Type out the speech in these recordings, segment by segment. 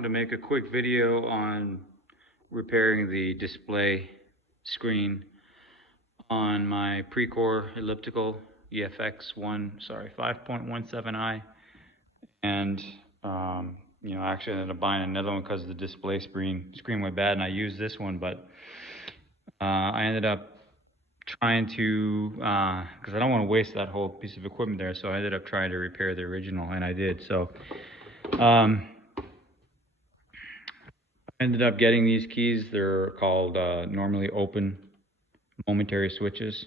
To make a quick video on repairing the display screen on my Precor elliptical EFX 5.17i, and I actually ended up buying another one because the display screen went bad, and I used this one, but I ended up trying to, because I don't want to waste that whole piece of equipment there, so I ended up trying to repair the original, and I did. So ended up getting these keys. They're called normally open momentary switches,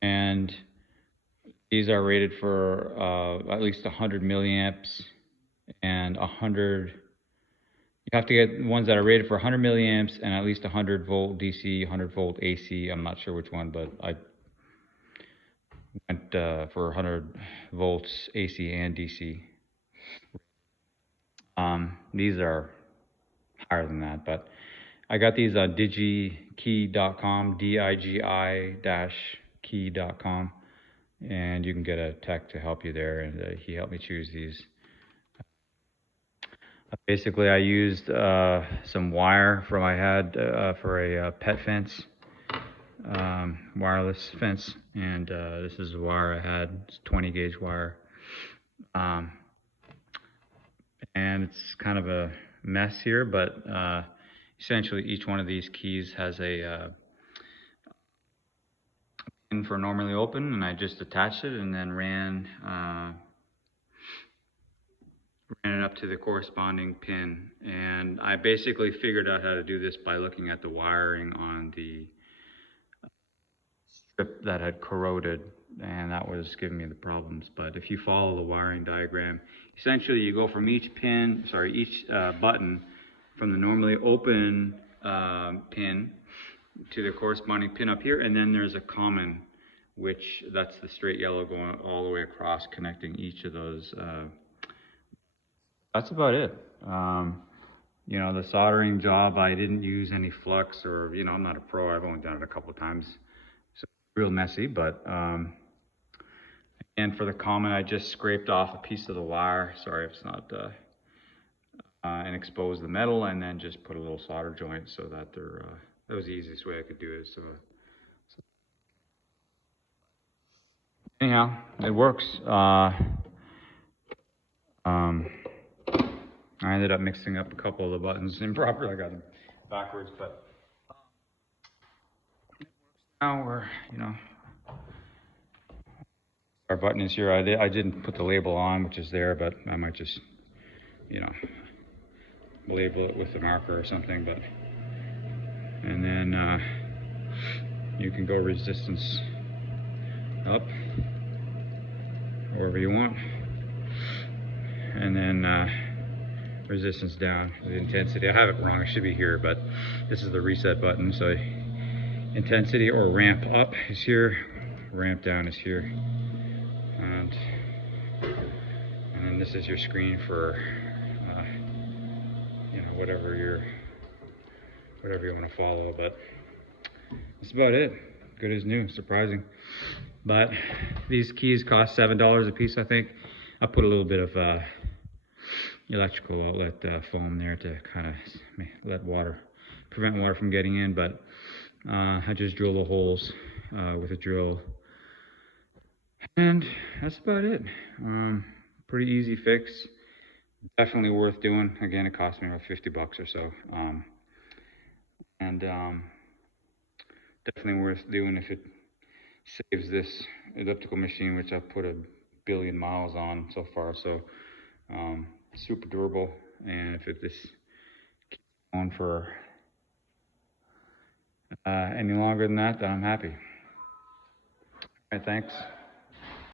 and these are rated for at least 100 milliamps and 100. You have to get ones that are rated for 100 milliamps and at least 100 volt DC, 100 volt AC. I'm not sure which one, but I went for 100 volts AC and DC. These are higher than that, but I got these on digikey.com, digi-key.com, and you can get a tech to help you there, and he helped me choose these. Basically, I used some wire from I had for a pet fence, wireless fence, and this is the wire I had. It's 20 gauge wire, and it's kind of a mess here, but essentially each one of these keys has a pin for normally open, and I just attached it and then ran it up to the corresponding pin. And I basically figured out how to do this by looking at the wiring on the strip that had corroded, and that was giving me the problems. But if you follow the wiring diagram, essentially you go from each button from the normally open pin to the corresponding pin up here, and then there's a common, which that's the straight yellow going all the way across, connecting each of those. That's about it. The soldering job, I didn't use any flux, or I'm not a pro. I've only done it a couple of times, so real messy. But and for the common, I just scraped off a piece of the wire. Sorry if it's not and exposed the metal, and then just put a little solder joint so that that was the easiest way I could do it. So anyhow, it works. I ended up mixing up a couple of the buttons improperly. I got them backwards, but now we're, our button is here. I didn't put the label on, which is there, but I might just, label it with the marker or something. But and then you can go resistance up wherever you want, and then resistance down, the intensity. I have it wrong, it should be here, but this is the reset button. So intensity or ramp up is here, ramp down is here, and then this is your screen for whatever you want to follow. But that's about it. Good as new, surprising. But these keys cost $7 a piece, I think. I put a little bit of electrical outlet foam there to kind of prevent water from getting in, but I just drill the holes with a drill, and that's about it. Pretty easy fix, definitely worth doing. Again, it cost me about 50 bucks or so, and definitely worth doing if it saves this elliptical machine, which I've put 1 billion miles on so far. So super durable, and if this keeps on for any longer than that, then I'm happy. All right, thanks.